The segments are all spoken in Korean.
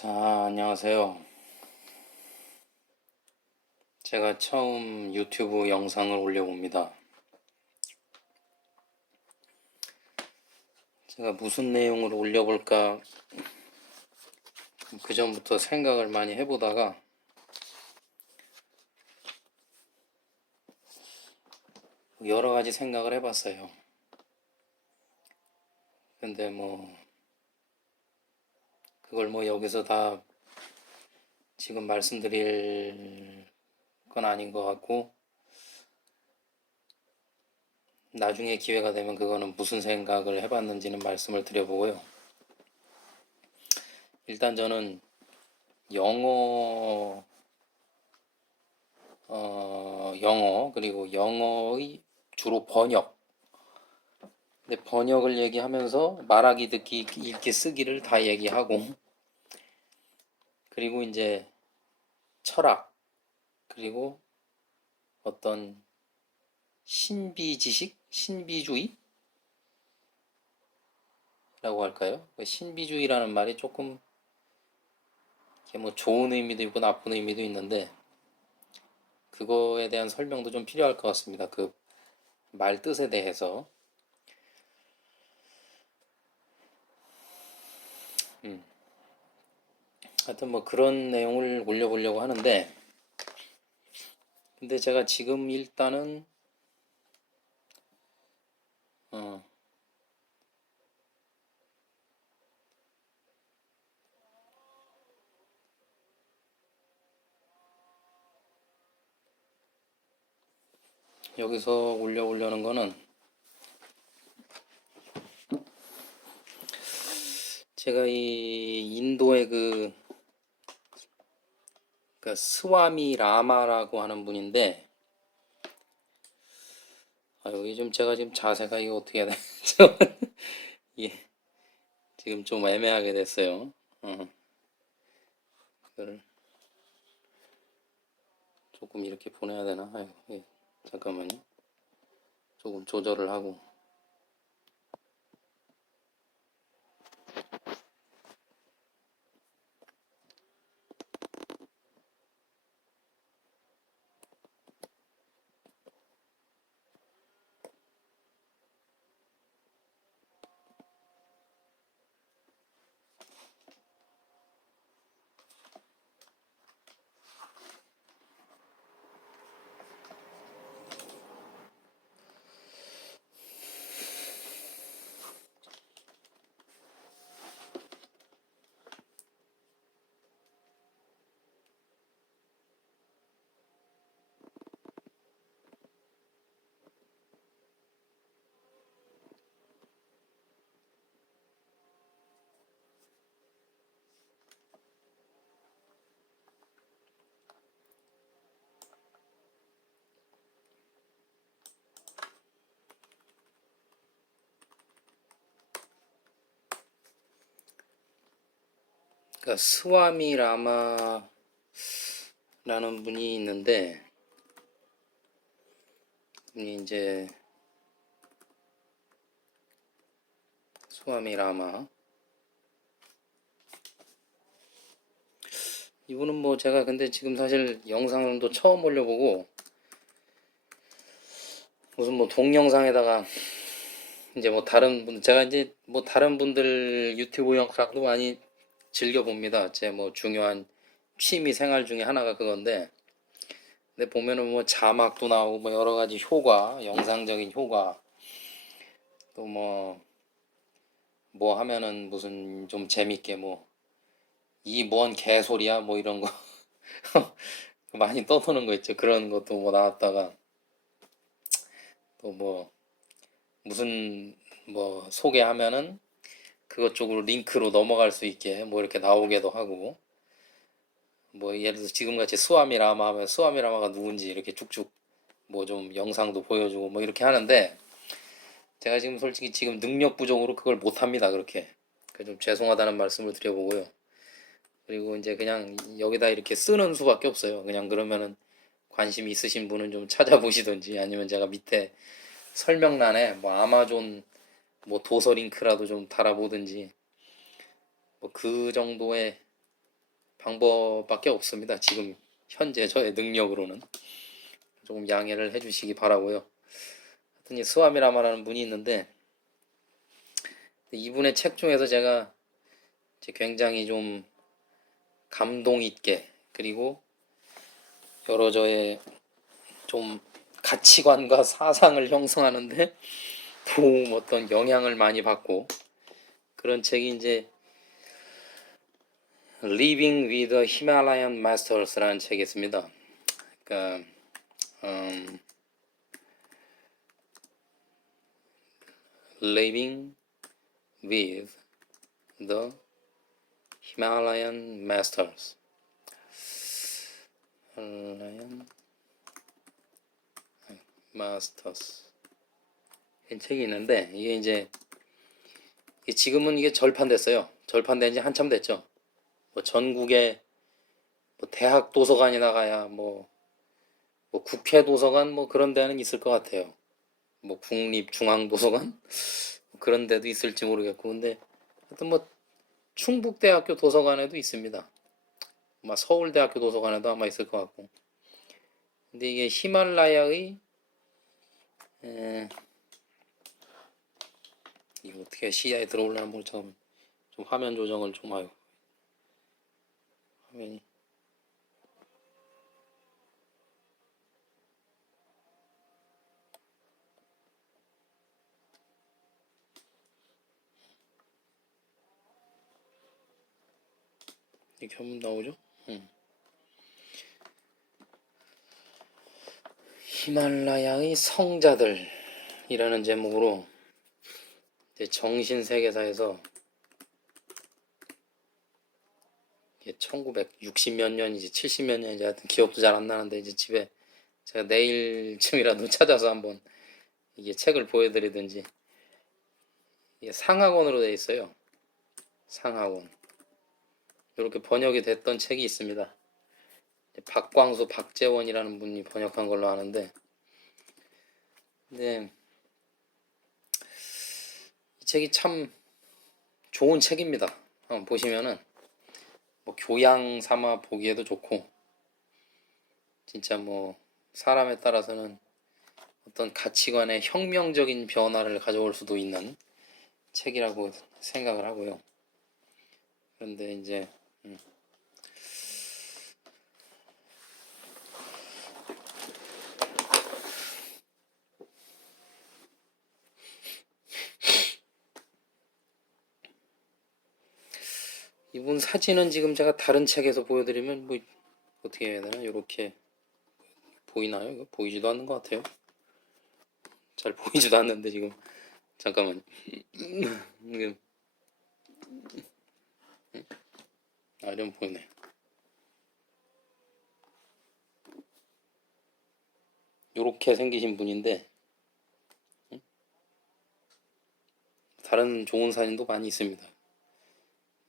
자, 안녕하세요. 제가 처음 유튜브 영상을 올려봅니다. 제가 무슨 내용을 올려볼까 그 전부터 생각을 많이 해보다가 여러 가지 생각을 해봤어요. 근데 그걸 여기서 다 지금 말씀드릴 건 아닌 것 같고, 나중에 기회가 되면 그거는 무슨 생각을 해봤는지는 말씀을 드려보고요. 일단 저는 영어 그리고 영어의 주로 번역, 근데 번역을 얘기하면서 말하기, 듣기, 읽기, 쓰기를 다 얘기하고, 그리고 이제 철학, 그리고 어떤 신비지식, 신비주의라고 할까요? 신비주의라는 말이 조금 좋은 의미도 있고 나쁜 의미도 있는데, 그거에 대한 설명도 좀 필요할 것 같습니다. 그 말 뜻에 대해서. 음. 하여튼 그런 내용을 올려보려고 하는데, 근데 제가 지금 일단은 어, 여기서 올려보려는 거는, 제가 이 인도의 스와미 라마라고 하는 분인데, 여기 좀 제가 지금 자세가 이거 어떻게 해야 되죠? 예, 지금 좀 애매하게 됐어요. 그걸 조금 이렇게 보내야 되나? 예, 잠깐만요. 조금 조절을 하고. 그러니까 스와미 라마라는 분이 있는데, 분이 이제 스와미 라마, 이분은 제가 근데 지금 사실 영상도 처음 올려보고, 무슨 동영상에다가 이제 다른 분, 제가 이제 다른 분들 유튜브 영상도 많이 즐겨봅니다. 제 중요한 취미 생활 중에 하나가 그건데, 근데 보면은 자막도 나오고 여러 가지 효과, 영상적인 효과, 또 하면은 무슨 좀 재밌게 이 뭔 개소리야 이런 거 많이 떠도는 거 있죠. 그런 것도 나왔다가, 또 무슨 소개하면은 그것 쪽으로 링크로 넘어갈 수 있게 이렇게 나오기도 하고, 예를 들어서 지금같이 스와미 라마 하면 스와미 라마가 누군지 이렇게 쭉쭉 좀 영상도 보여주고 이렇게 하는데, 제가 지금 솔직히 지금 능력 부족으로 그걸 못합니다. 그렇게. 좀 죄송하다는 말씀을 드려보고요. 그리고 이제 그냥 여기다 이렇게 쓰는 수밖에 없어요. 그냥 그러면은 관심 있으신 분은 좀 찾아보시든지, 아니면 제가 밑에 설명란에 아마존 도서 링크라도 좀 달아보든지, 그 정도의 방법밖에 없습니다. 지금 현재 저의 능력으로는 조금 양해를 해주시기 바라고요. 하여튼 이 스와미 라마라는 분이 있는데 이분의 책 중에서 제가 굉장히 좀 감동 있게 그리고 여러 저의 좀 가치관과 사상을 형성하는데 도움 어떤 영향을 많이 받고 그런 책이 이제 Living with the Himalayan Masters라는 책이 있습니다. 그러니까 Living with the Himalayan Masters. Himalayan Masters. 이 책이 있는데 이게 이제 지금은 이게 절판됐어요. 절판된 지 한참 됐죠. 뭐 전국에 뭐 대학 도서관이나 가야 뭐 국회 도서관 뭐 그런 데는 있을 것 같아요. 뭐 국립중앙도서관 그런 데도 있을지 모르겠고 근데 하여튼 뭐 충북대학교 도서관에도 있습니다. 아마 서울대학교 도서관에도 아마 있을 것 같고 근데 이게 히말라야의 이거 어떻게 시야에 들어올려나 뭐 좀 화면 조정을 좀 하요. 화면이 이렇게 하면 나오죠? 히말라야의 성자들이라는 제목으로 이제 정신세계사에서 1960 몇 년인지 70 몇 년인지 하여튼 기억도 잘 안 나는데 이제 집에 제가 내일쯤이라도 찾아서 한번 이게 책을 보여드리든지 이게 상하권으로 되어 있어요. 상하권 이렇게 번역이 됐던 책이 있습니다. 박광수, 박재원이라는 분이 번역한 걸로 아는데 근데 이 책이 참 좋은 책입니다. 한번 보시면은 뭐 교양 삼아 보기에도 좋고 진짜 뭐 사람에 따라서는 어떤 가치관의 혁명적인 변화를 가져올 수도 있는 책이라고 생각을 하고요. 그런데 이제 이분 사진은 지금 제가 다른 책에서 보여드리면 뭐 어떻게 해야 되나 이렇게 보이나요? 이거 보이지도 않는 것 같아요. 잘 보이지도 않는데 지금 잠깐만 좀 보이네. 요렇게 생기신 분인데 다른 좋은 사진도 많이 있습니다.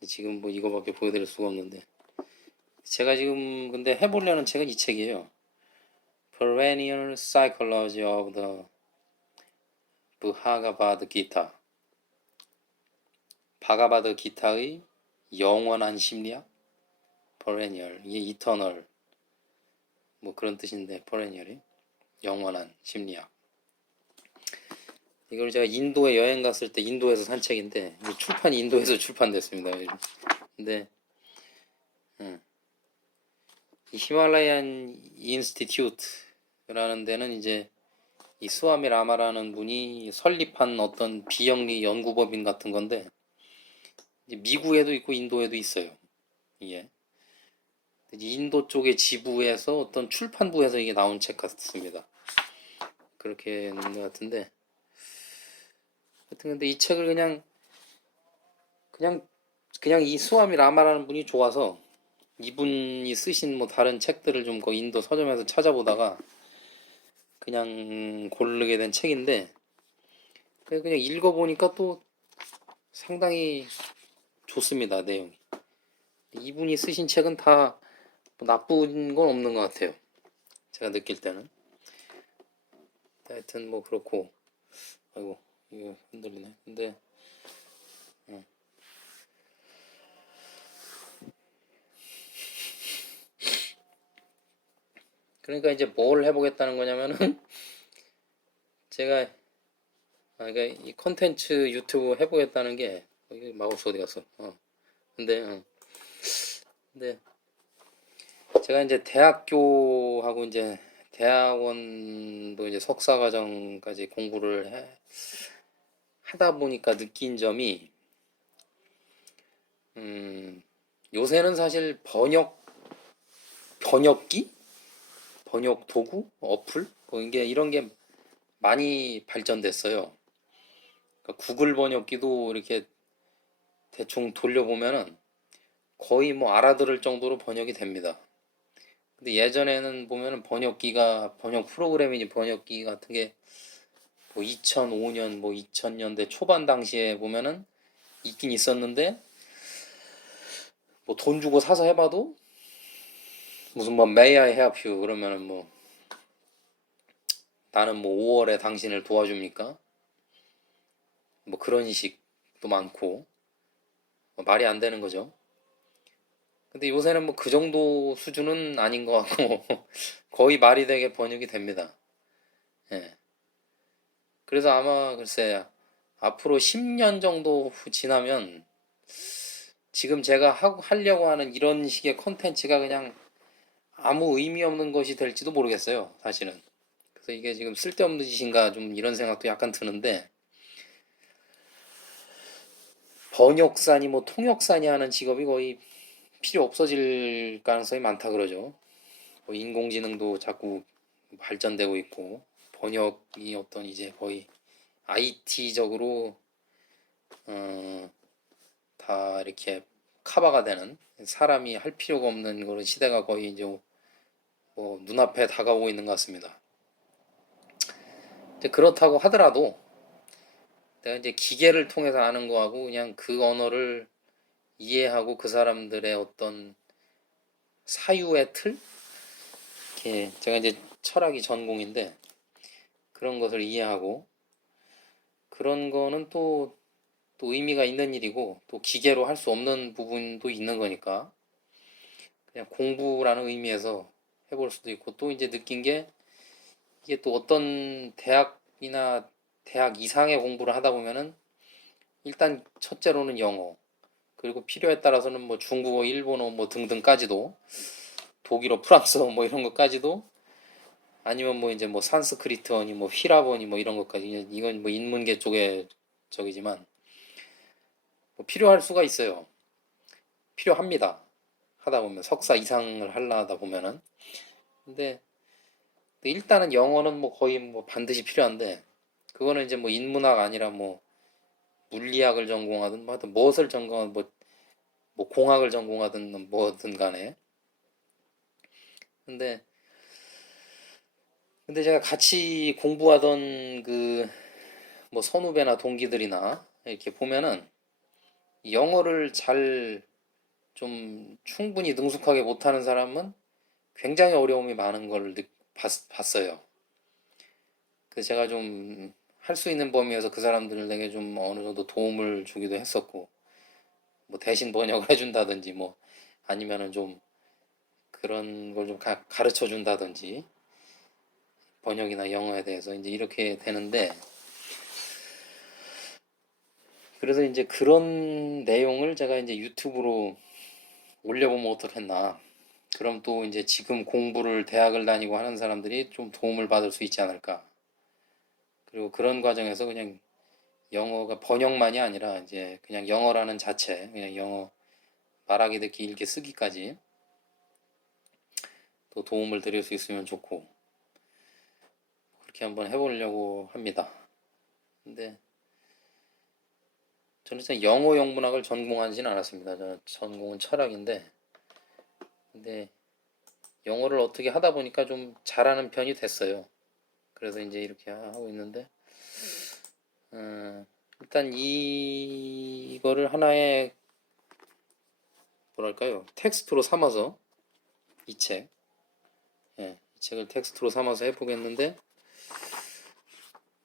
지금 뭐 이거밖에 보여드릴 수가 없는데 제가 지금 근데 해보려는 책은 이 책이에요. Perennial Psychology of the Bhagavad Gita. 바가바드 기타의 영원한 심리학? Perennial 이게 eternal 뭐 그런 뜻인데 perennial이 영원한 심리학. 이걸 제가 인도에 여행 갔을 때 인도에서 산 책인데 출판이 인도에서 출판됐습니다. 근데 이 히말라얀 인스티튜트라는 데는 이제 이 스와미 라마라는 분이 설립한 어떤 비영리 연구법인 같은 건데 미국에도 있고 인도에도 있어요. 이게 인도 쪽의 지부에서 어떤 출판부에서 이게 나온 책 같습니다. 그렇게 있는 것 같은데 하여튼 근데 이 책을 그냥 이 스와미 라마라는 분이 좋아서 이분이 쓰신 뭐 다른 책들을 좀 그 인도 서점에서 찾아보다가 그냥 고르게 된 책인데 그냥 읽어보니까 또 상당히 좋습니다. 내용이. 이분이 쓰신 책은 다 뭐 나쁜 건 없는 것 같아요. 제가 느낄 때는. 하여튼 뭐 그렇고 아이고 이거 흔들리네. 근데 그러니까 이제 뭘 해보겠다는 거냐면은 제가 그러니까 이 컨텐츠 유튜브 해보겠다는 게 이게 마우스 어디 갔어? 근데 제가 이제 대학교하고 이제 대학원도 이제 석사과정까지 공부를 하다 보니까 느낀 점이 요새는 사실 번역기, 번역 도구, 어플 뭐 이게 이런 게 많이 발전됐어요. 그러니까 구글 번역기도 이렇게 대충 돌려보면은 거의 뭐 알아들을 정도로 번역이 됩니다. 근데 예전에는 보면은 번역 프로그램이니 번역기 같은 게 뭐 2005년 뭐 2000년대 초반 당시에 보면은 있긴 있었는데 뭐 돈 주고 사서 해봐도 무슨 뭐 May I help you 그러면은 뭐 나는 뭐 5월에 당신을 도와줍니까? 뭐 그런 식도 많고 뭐 말이 안 되는 거죠. 근데 요새는 뭐 그 정도 수준은 아닌 것 같고 거의 말이 되게 번역이 됩니다. 예. 그래서 아마 글쎄 앞으로 10년 정도 지나면 지금 제가 하려고 하는 이런 식의 컨텐츠가 그냥 아무 의미 없는 것이 될지도 모르겠어요, 사실은. 그래서 이게 지금 쓸데없는 짓인가 좀 이런 생각도 약간 드는데 번역사니 뭐 통역사니 하는 직업이 거의 필요 없어질 가능성이 많다 그러죠. 뭐 인공지능도 자꾸 발전되고 있고 번역이 어떤 이제 거의 IT적으로 다 이렇게 커버가 되는 사람이 할 필요가 없는 그런 시대가 거의 이제 뭐 눈앞에 다가오고 있는 것 같습니다. 그렇다고 하더라도 내가 이제 기계를 통해서 아는 거하고 그냥 그 언어를 이해하고 그 사람들의 어떤 사유의 틀? 이렇게 제가 이제 철학이 전공인데 그런 것을 이해하고 그런 거는 또 의미가 있는 일이고 또 기계로 할 수 없는 부분도 있는 거니까 그냥 공부라는 의미에서 해볼 수도 있고 또 이제 느낀 게 이게 또 어떤 대학이나 대학 이상의 공부를 하다 보면은 일단 첫째로는 영어 그리고 필요에 따라서는 뭐 중국어, 일본어 뭐 등등까지도 독일어, 프랑스어 뭐 이런 것까지도 아니면 뭐 이제 뭐 산스크리트어니 뭐 휘라버니 뭐 이런 것까지 이건 뭐 인문계 쪽의 적이지만 뭐 필요할 수가 있어요. 필요합니다. 하다 보면 석사 이상을 하려다 보면은 근데 일단은 영어는 뭐 거의 뭐 반드시 필요한데 그거는 이제 뭐 인문학 아니라 뭐 물리학을 전공하든 뭐 하여튼 무엇을 전공하든 뭐 공학을 전공하든 뭐든 간에 근데 제가 같이 공부하던 그 뭐 선후배나 동기들이나 이렇게 보면은 영어를 잘 좀 충분히 능숙하게 못하는 사람은 굉장히 어려움이 많은 걸 봤어요. 그래서 제가 좀 할 수 있는 범위에서 그 사람들에게 좀 어느 정도 도움을 주기도 했었고, 뭐 대신 번역을 해준다든지, 뭐 아니면은 좀 그런 걸 좀 가르쳐 준다든지, 번역이나 영어에 대해서 이제 이렇게 되는데, 그래서 이제 그런 내용을 제가 이제 유튜브로 올려보면 어떻겠나. 그럼 또 이제 지금 공부를 대학을 다니고 하는 사람들이 좀 도움을 받을 수 있지 않을까. 그리고 그런 과정에서 그냥 영어가 번역만이 아니라 이제 그냥 영어라는 자체, 그냥 영어 말하기, 듣기, 읽기, 쓰기까지 또 도움을 드릴 수 있으면 좋고 그렇게 한번 해보려고 합니다. 근데 저는 진짜 영어 영문학을 전공하지는 않았습니다. 저는 전공은 철학인데 근데 영어를 어떻게 하다 보니까 좀 잘하는 편이 됐어요. 그래서 이제 이렇게 하고 있는데 일단 이거를 하나의 뭐랄까요 텍스트로 삼아서 이 책, 이 책을 텍스트로 삼아서 해보겠는데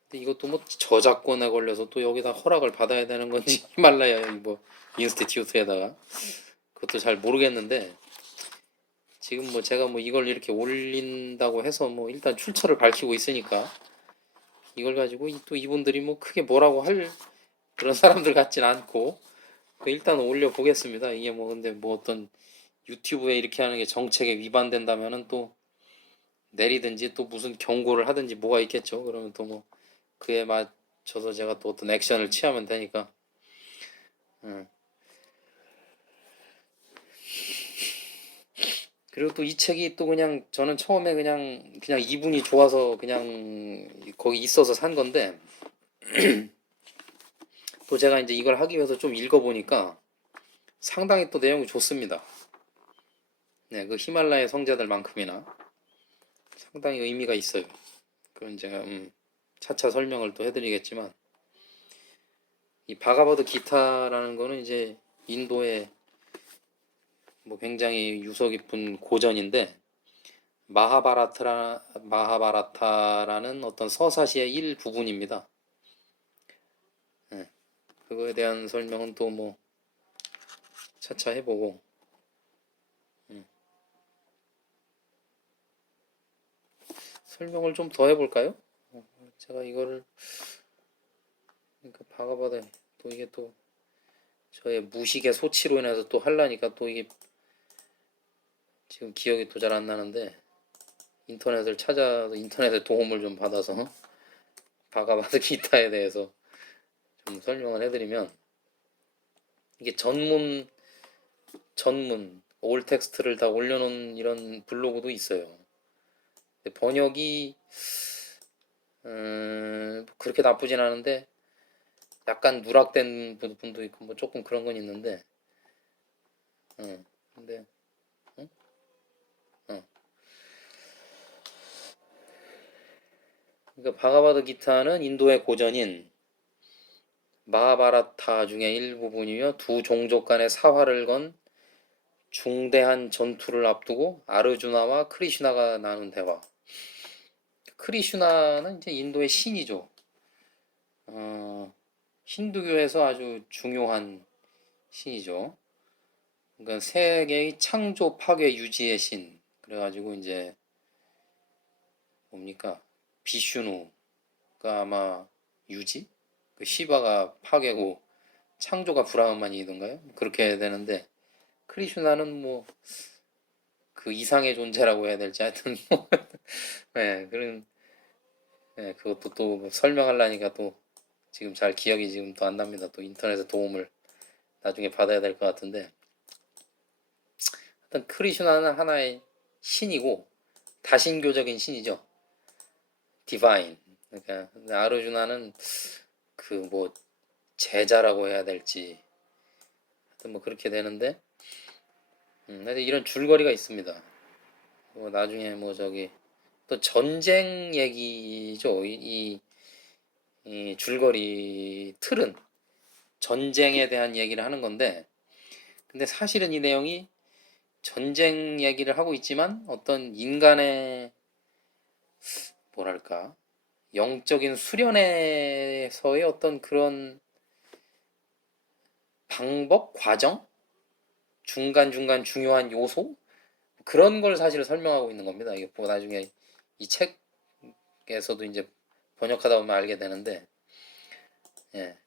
근데 이것도 뭐 저작권에 걸려서 또 여기다 허락을 받아야 되는 건지 히말라야 뭐 인스티튜트에다가 그것도 잘 모르겠는데 지금 뭐 제가 뭐 이걸 이렇게 올린다고 해서 뭐 일단 출처를 밝히고 있으니까 이걸 가지고 또 이분들이 뭐 크게 뭐라고 할 그런 사람들 같진 않고 일단 올려보겠습니다. 이게 뭐 근데 뭐 어떤 유튜브에 이렇게 하는 게 정책에 위반된다면은 또 내리든지 또 무슨 경고를 하든지 뭐가 있겠죠. 그러면 또 뭐 그에 맞춰서 제가 또 어떤 액션을 취하면 되니까. 음. 그리고 또 이 책이 또 그냥 저는 처음에 그냥 이분이 좋아서 그냥 거기 있어서 산 건데 또 제가 이제 이걸 하기 위해서 좀 읽어보니까 상당히 또 내용이 좋습니다. 네, 그 히말라야 성자들만큼이나 상당히 의미가 있어요. 그건 제가 차차 설명을 또 해드리겠지만 이 바가바드 기타라는 거는 이제 인도의 뭐 굉장히 유서 깊은 고전인데 마하바라타라는 어떤 서사시의 일부분입니다. 네, 그거에 대한 설명은 또 뭐 차차 해보고 설명을 좀 더 해볼까요? 제가 이거를 그러니까 바가바드 또 이게 또 저의 무식의 소치로 인해서 또 하려니까 또 이게 지금 기억이 또 잘 안 나는데 인터넷을 찾아서 인터넷의 도움을 좀 받아서 바가바드 기타에 대해서 좀 설명을 해드리면 이게 전문 올 텍스트를 다 올려놓은 이런 블로그도 있어요. 번역이 그렇게 나쁘진 않은데 약간 누락된 부분도 있고 뭐 조금 그런 건 있는데 근데 그러니까 바가바드 기타는 인도의 고전인 마하바라타 중의 일부분이며 두 종족 간의 사활을 건 중대한 전투를 앞두고 아르주나와 크리슈나가 나눈 대화. 크리슈나는 이제 인도의 신이죠. 힌두교에서 아주 중요한 신이죠. 그러니까 세계의 창조, 파괴, 유지의 신. 그래가지고 이제 뭡니까? 비슈누가 아마 유지? 그 시바가 파괴고 창조가 브라흐만이던가요? 그렇게 되는데 크리슈나는 뭐 그 이상의 존재라고 해야 될지 하여튼 뭐 네, 그런 네, 그것도 또 설명하려니까 또 지금 잘 기억이 지금 또 안 납니다. 또 인터넷에 도움을 나중에 받아야 될 것 같은데 하여튼 크리슈나는 하나의 신이고 다신교적인 신이죠. 디바인. 그러니까 아르주나는 그 뭐 제자라고 해야 될지 하여튼 뭐 그렇게 되는데 이런 줄거리가 있습니다. 뭐 나중에 뭐 저기 또 전쟁 얘기죠. 이 줄거리 틀은 전쟁에 대한 얘기를 하는 건데 근데 사실은 이 내용이 전쟁 얘기를 하고 있지만 어떤 인간의 뭐랄까 영적인 수련에서의 어떤 그런 방법, 과정, 중간중간 중요한 요소 그런 걸 사실 설명하고 있는 겁니다. 이게 뭐 나중에 이 책에서도 이제 번역하다 보면 알게 되는데 예,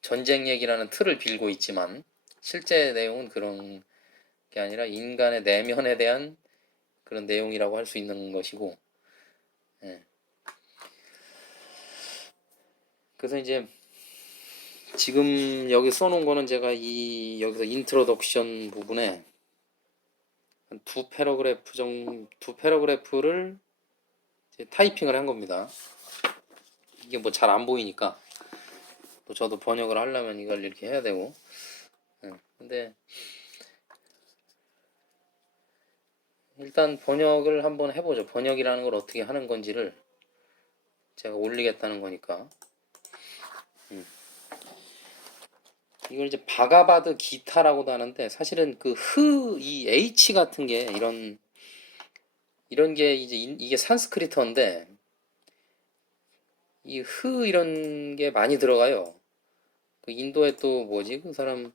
전쟁 얘기라는 틀을 빌고 있지만 실제 내용은 그런 게 아니라 인간의 내면에 대한 그런 내용이라고 할 수 있는 것이고 예. 그래서 이제 지금 여기 써놓은 거는 제가 여기서 인트로덕션 부분에 두 패러그래프를 타이핑을 한 겁니다. 이게 뭐 잘 안 보이니까 또 저도 번역을 하려면 이걸 이렇게 해야 되고 근데 일단 번역을 한번 해보죠. 번역이라는 걸 어떻게 하는 건지를 제가 올리겠다는 거니까 이걸 이제 바가바드 기타라고도 하는데 사실은 이 H 같은 게 이런 게 이제 이게 산스크리트어인데 이런 게 많이 들어가요. 그 인도에 또 뭐지 그 사람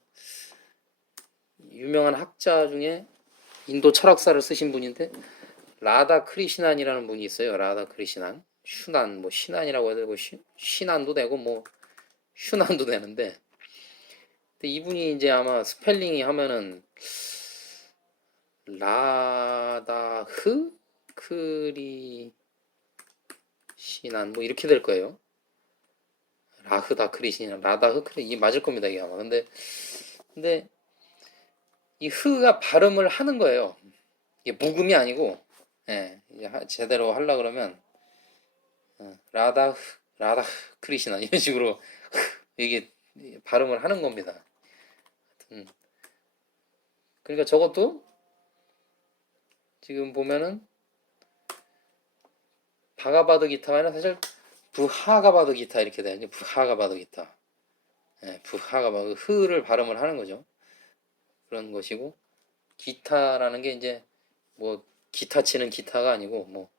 유명한 학자 중에 인도 철학사를 쓰신 분인데 라다 크리시난이라는 분이 있어요. 라다 크리시난, 슈난, 뭐 신안이라고 해야 되고 신안도 되고 뭐 슈난도 되는데, 근데 이분이 이제 아마 스펠링이 하면은 라다흐 크리시난 뭐 이렇게 될 거예요. 라흐다 크리시난, 라다흐 크리, 이게 맞을 겁니다 이게 아마. 근데 이 흐가 발음을 하는 거예요. 이게 묵음이 아니고, 예, 제대로 하려 그러면 라다흐 라다흐 크리시난 이런 식으로 이게 발음을 하는 겁니다. 그러니까 저것도 지금 보면은 바가바드 기타가 아니라 사실 부하가바드 기타 이렇게 돼요. 부하가바드 기타. 예, 부하가바드 흐를 발음을 하는 거죠. 그런 것이고, 기타라는 게 이제 뭐 기타 치는 기타가 아니고 뭐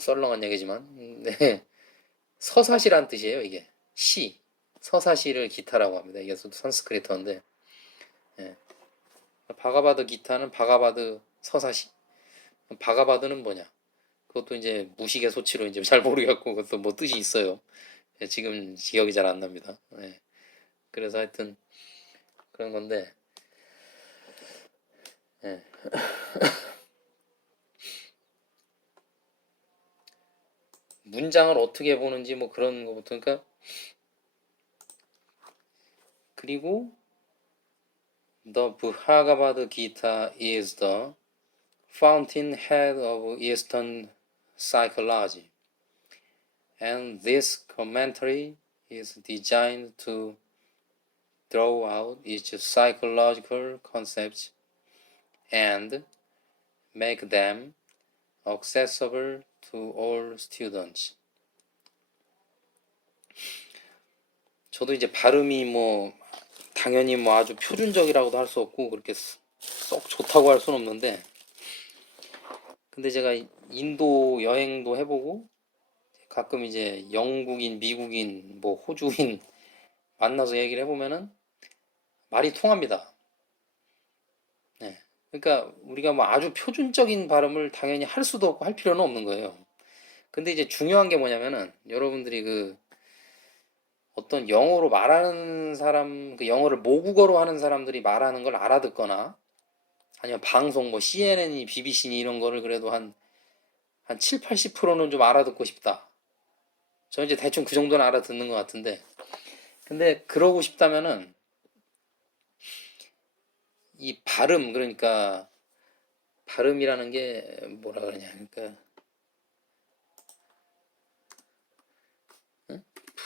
썰렁한 얘기지만 네. 서사시란 뜻이에요. 이게 시 서사시를 기타라고 합니다. 이게 산스크리트어인데, 예. 바가바드 기타는 바가바드 서사시. 바가바드는 뭐냐? 그것도 이제 무식의 소치로 이제 잘 모르겠고, 그것도 뭐 뜻이 있어요. 예, 지금 기억이 잘 안 납니다. 예. 그래서 하여튼 그런 건데, 예. 문장을 어떻게 보는지 뭐 그런 거부터, 그러니까 그리고 The Bhagavad Gita is the fountainhead of Eastern psychology, and this commentary is designed to draw out its psychological concepts and make them accessible to all students. 저도 이제 발음이 뭐 당연히 뭐 아주 표준적이라고도 할 수 없고 그렇게 썩 좋다고 할 수는 없는데, 근데 제가 인도 여행도 해보고 가끔 이제 영국인, 미국인, 뭐 호주인 만나서 얘기를 해보면은 말이 통합니다. 네. 그러니까 우리가 뭐 아주 표준적인 발음을 당연히 할 수도 없고 할 필요는 없는 거예요. 근데 이제 중요한 게 뭐냐면은 여러분들이 그 어떤 영어로 말하는 사람, 그 영어를 모국어로 하는 사람들이 말하는 걸 알아듣거나, 아니면 방송 뭐 CNN이, BBC니 이런 거를 그래도 한 7, 80%는 좀 알아듣고 싶다. 저 이제 대충 그 정도는 알아듣는 것 같은데, 근데 그러고 싶다면은 이 발음, 그러니까 발음이라는 게 뭐라 그러냐, 그러니까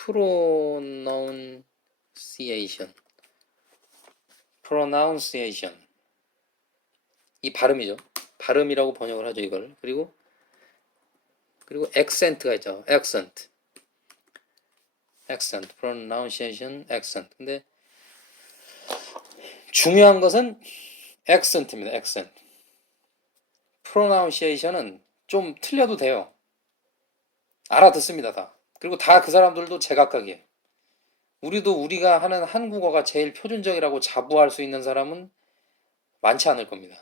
pronunciation, pronunciation, 이 발음이죠. 발음이라고 번역을 하죠 이걸. 그리고 accent가 있죠. accent, pronunciation, accent. 근데 중요한 것은 accent입니다. accent. pronunciation은 좀 틀려도 돼요. 알아듣습니다 다. 그리고 다 그 사람들도 제각각이에요. 우리가 하는 한국어가 제일 표준적이라고 자부할 수 있는 사람은 많지 않을 겁니다.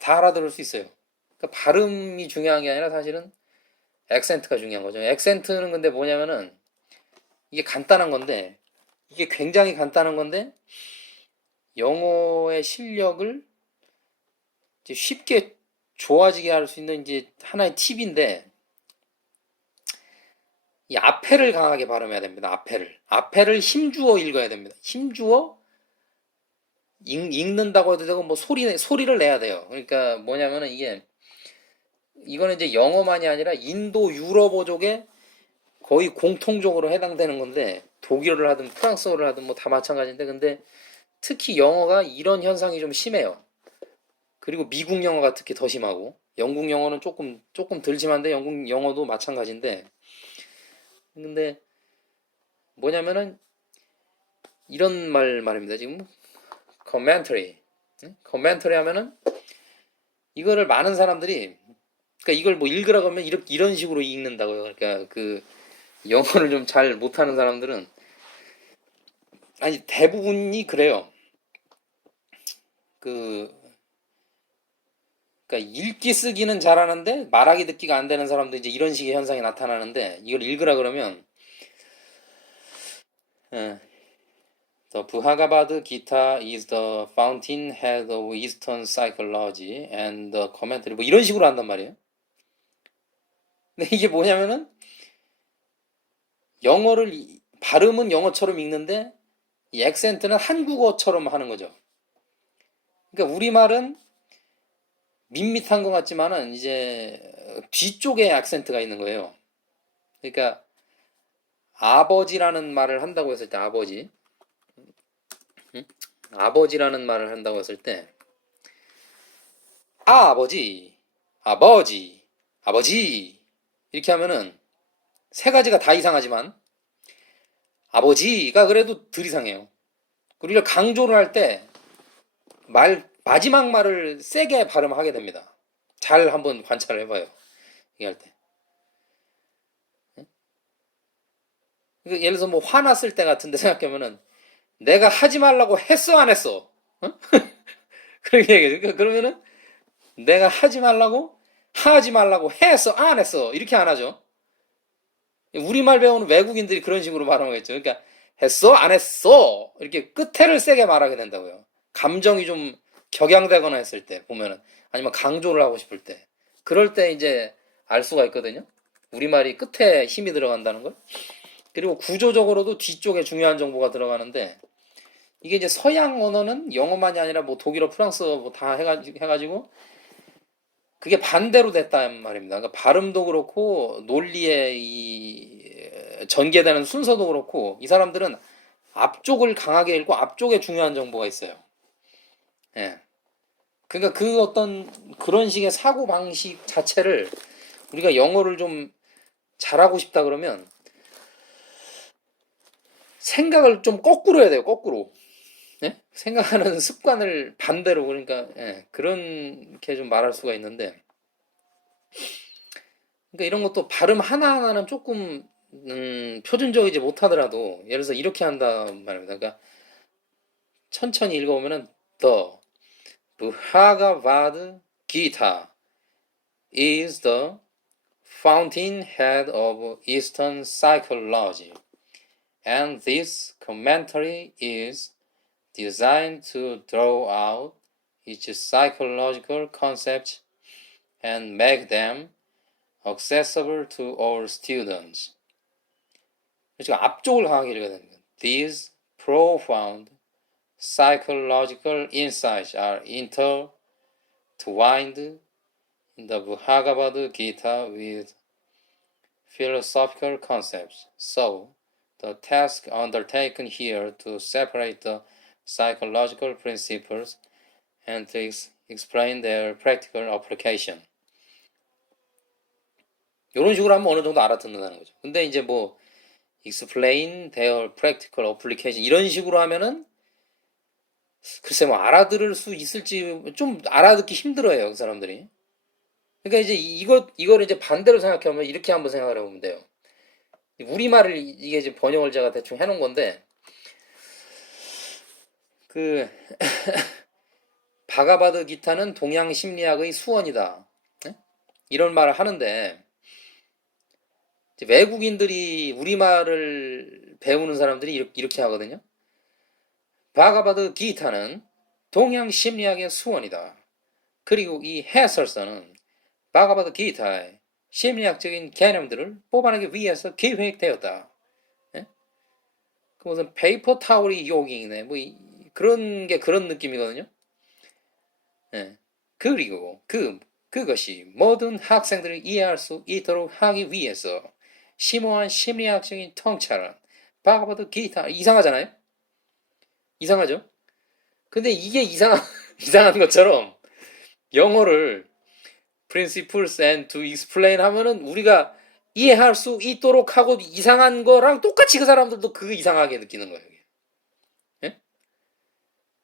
다 알아들을 수 있어요. 그러니까 발음이 중요한 게 아니라 사실은 액센트가 중요한 거죠. 액센트는 근데 뭐냐면은 이게 간단한 건데, 이게 굉장히 간단한 건데 영어의 실력을 이제 쉽게 좋아지게 할 수 있는 이제 하나의 팁인데, 이 앞에를 강하게 발음해야 됩니다. 앞에를 힘주어 읽어야 됩니다. 힘주어 읽는다고 해도 되고 뭐 소리를 내야 돼요. 그러니까 뭐냐면은 이거는 이제 영어만이 아니라 인도 유럽어족에 거의 공통적으로 해당되는 건데, 독일어를 하든 프랑스어를 하든 뭐 다 마찬가지인데, 근데 특히 영어가 이런 현상이 좀 심해요. 그리고 미국 영어가 특히 더 심하고, 영국 영어는 조금 덜 심한데 영국 영어도 마찬가지인데, 근데 뭐냐면은 이런 말입니다. 지금 commentary 하면은 이거를 많은 사람들이, 그러니까 이걸 뭐 읽으라고 하면 이런 식으로 읽는다고요. 그러니까 그 영어를 좀 잘 못하는 사람들은, 아니 대부분이 그래요. 그 그러니까 읽기 쓰기는 잘하는데 말하기 듣기가 안 되는 사람도 이제 이런 식의 현상이 나타나는데 이걸 읽으라 그러면 예, The Bhagavad Gita is the fountainhead of Eastern psychology and the commentary 뭐 이런 식으로 한단 말이에요. 근데 이게 뭐냐면은 영어를 발음은 영어처럼 읽는데 이 액센트는 한국어처럼 하는 거죠. 그러니까 우리말은 밋밋한 것 같지만은 이제 뒤쪽에 액센트가 있는 거예요. 그러니까 아버지라는 말을 한다고 했을 때 아버지, 응? 아버지라는 말을 한다고 했을 때 아버지, 아버지, 아버지 이렇게 하면은 세 가지가 다 이상하지만 아버지가 그래도 덜 이상해요. 우리가 강조를 할 때 마지막 말을 세게 발음하게 됩니다. 잘 한번 관찰을 해봐요. 얘기할 때. 예를 들어서 뭐 화났을 때 같은데 생각해보면은 내가 하지 말라고 했어 안 했어? 어? 그렇게 얘기해요. 그러면은 내가 하지 말라고 했어 안 했어? 이렇게 안 하죠. 우리말 배우는 외국인들이 그런 식으로 말하겠죠. 그러니까 했어 안 했어? 이렇게 끝에를 세게 말하게 된다고요. 감정이 좀 격양되거나 했을 때 보면은 아니면 강조를 하고 싶을 때 그럴 때 이제 알 수가 있거든요. 우리말이 끝에 힘이 들어간다는 걸. 그리고 구조적으로도 뒤쪽에 중요한 정보가 들어가는데 이게 이제 서양 언어는 영어만이 아니라 뭐 독일어, 프랑스어 뭐 다 해가지고 그게 반대로 됐단 말입니다. 그러니까 발음도 그렇고 논리의 이 전개되는 순서도 그렇고 이 사람들은 앞쪽을 강하게 읽고 앞쪽에 중요한 정보가 있어요. 예. 그러니까 그 어떤 그런 식의 사고 방식 자체를 우리가 영어를 좀 잘하고 싶다 그러면 생각을 좀 거꾸로 해야 돼요. 거꾸로. 예? 생각하는 습관을 반대로 그러니까 예, 그렇게 좀 말할 수가 있는데 그러니까 이런 것도 발음 하나하나는 조금 표준적이지 못하더라도 예를 들어서 이렇게 한다 말입니다. 그러니까 천천히 읽어보면은 The Bhagavad Gita is the fountainhead of Eastern psychology, and this commentary is designed to draw out its psychological concepts and make them accessible to all students. 지금 앞쪽을 강하게 읽어야 됩니다. These profound psychological insights are intertwined in the Bhagavad Gita with philosophical concepts. So, the task undertaken here to separate the psychological principles and to explain their practical application. 이런 식으로 하면 어느 정도 알아듣는다는 거죠. 근데 이제 뭐 explain their practical application 이런 식으로 하면은 글쎄 뭐 알아들을 수 있을지 좀 알아듣기 힘들어요, 그 사람들이. 그러니까 이제 이걸 이제 반대로 생각하면 이렇게 한번 생각을 해보면 돼요. 우리말을 이게 이제 번역을 제가 대충 해놓은 건데 그 바가바드 기타는 동양 심리학의 수원이다. 네? 이런 말을 하는데 외국인들이 우리말을 배우는 사람들이 이렇게 하거든요. 바가바드 기타는 동양 심리학의 수원이다. 그리고 이 해설서는 바가바드 기타의 심리학적인 개념들을 뽑아내기 위해서 기획되었다. 예? 그 무슨 페이퍼 타월이 요깅이네. 뭐 그런 느낌이거든요. 예. 그리고 그것이 모든 학생들을 이해할 수 있도록 하기 위해서 심오한 심리학적인 통찰은 바가바드 기타 이상하잖아요. 이상하죠? 근데 이게 이상한 것처럼 영어를 principles and to explain 하면은 우리가 이해할 수 있도록 하고 이상한 거랑 똑같이 그 사람들도 그 이상하게 느끼는 거예요. 예?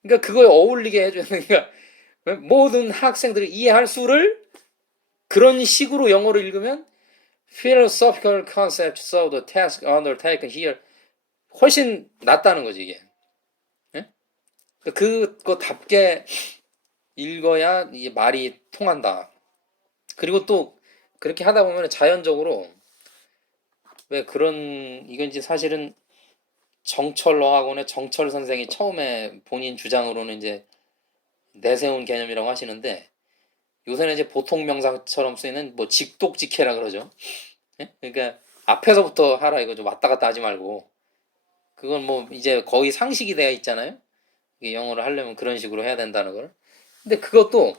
그러니까 그거에 어울리게 해줘야 되니까 모든 학생들이 이해할 수를 그런 식으로 영어를 읽으면 philosophical concepts of the task undertaken here 훨씬 낫다는 거지 이게. 예? 그거답게 읽어야 이게 말이 통한다. 그리고 또 그렇게 하다 보면 자연적으로 왜 그런 이건 이제 사실은 정철어학원의 정철 선생이 처음에 본인 주장으로는 이제 내세운 개념이라고 하시는데 요새는 이제 보통 명사처럼 쓰이는 뭐 직독직해라 그러죠. 예? 그러니까 앞에서부터 하라 이거죠. 왔다 갔다 하지 말고. 그건 뭐 이제 거의 상식이 되어 있잖아요. 이게 영어를 하려면 그런 식으로 해야 된다는 걸. 근데 그것도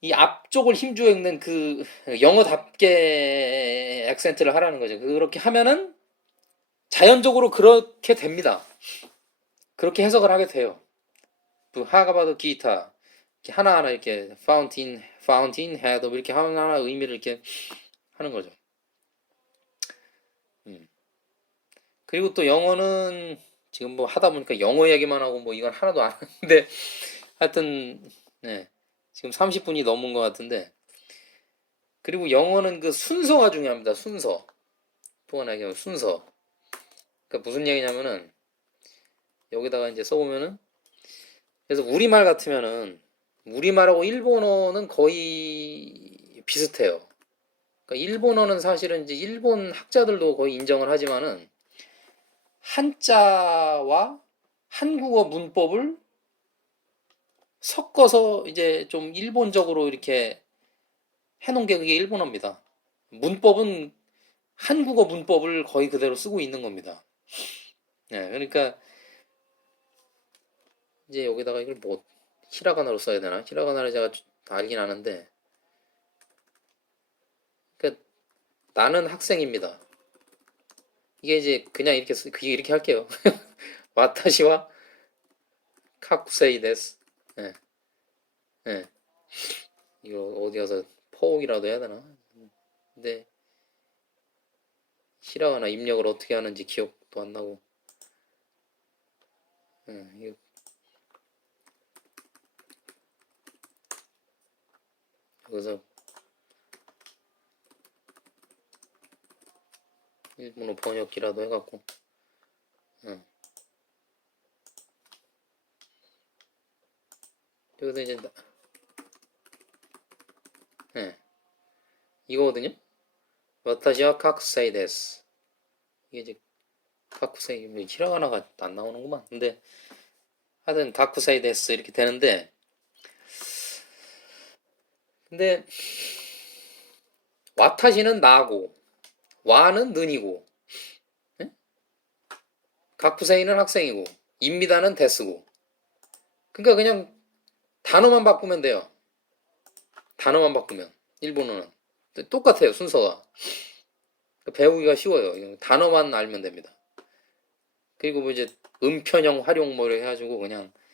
이 앞쪽을 힘주어 읽는 그 영어답게 액센트를 하라는 거죠. 그렇게 하면은 자연적으로 그렇게 됩니다. 그렇게 해석을 하게 돼요. 그 하가바도 기타 이렇게 하나하나 이렇게 파운틴 헤드 이렇게 하나하나 의미를 이렇게 하는 거죠. 그리고 또 영어는 지금 뭐 하다 보니까 영어 얘기만 하고 뭐 이건 하나도 안 하는데 하여튼 네, 지금 30분이 넘은 것 같은데 그리고 영어는 그 순서가 중요합니다. 순서. 또 하나 얘기하면 순서. 그러니까 무슨 얘기냐면은 여기다가 이제 써보면은 그래서 우리말 같으면은 우리말하고 일본어는 거의 비슷해요. 그러니까 일본어는 사실은 이제 일본 학자들도 거의 인정을 하지만은 한자와 한국어 문법을 섞어서 이제 좀 일본적으로 이렇게 해놓은 게 그게 일본어입니다. 문법은 한국어 문법을 거의 그대로 쓰고 있는 겁니다. 네, 그러니까 이제 여기다가 이걸 뭐 히라가나로 써야 되나? 히라가나를 제가 알긴 아는데, 그러니까 나는 학생입니다. 이게 이제 그냥 이렇게 이렇게 할게요. 와타시와 카쿠세이 데스. 예, 예. 이거 어디 가서 포옹이라도 해야 되나? 근데 히라가나 입력을 어떻게 하는지 기억도 안 나고. 이거 여기서 일본어 번역기라도 해갖고. 여기서 이제 이거거든요. 와타시와 카쿠세이 데스. 이게 이제 카쿠세이 히라가나가 안 나오는구만. 근데 하여튼 카쿠세이 데스 이렇게 되는데 근데 와타시는 나고 와는 는이고 가쿠세이는 학생이고 입니다는 데스고 그러니까 그냥 단어만 바꾸면 돼요. 단어만 바꾸면 일본어는 똑같아요. 순서가 배우기가 쉬워요. 단어만 알면 됩니다. 그리고 뭐 이제 음편형 활용 뭐 이렇게 해가지고 그냥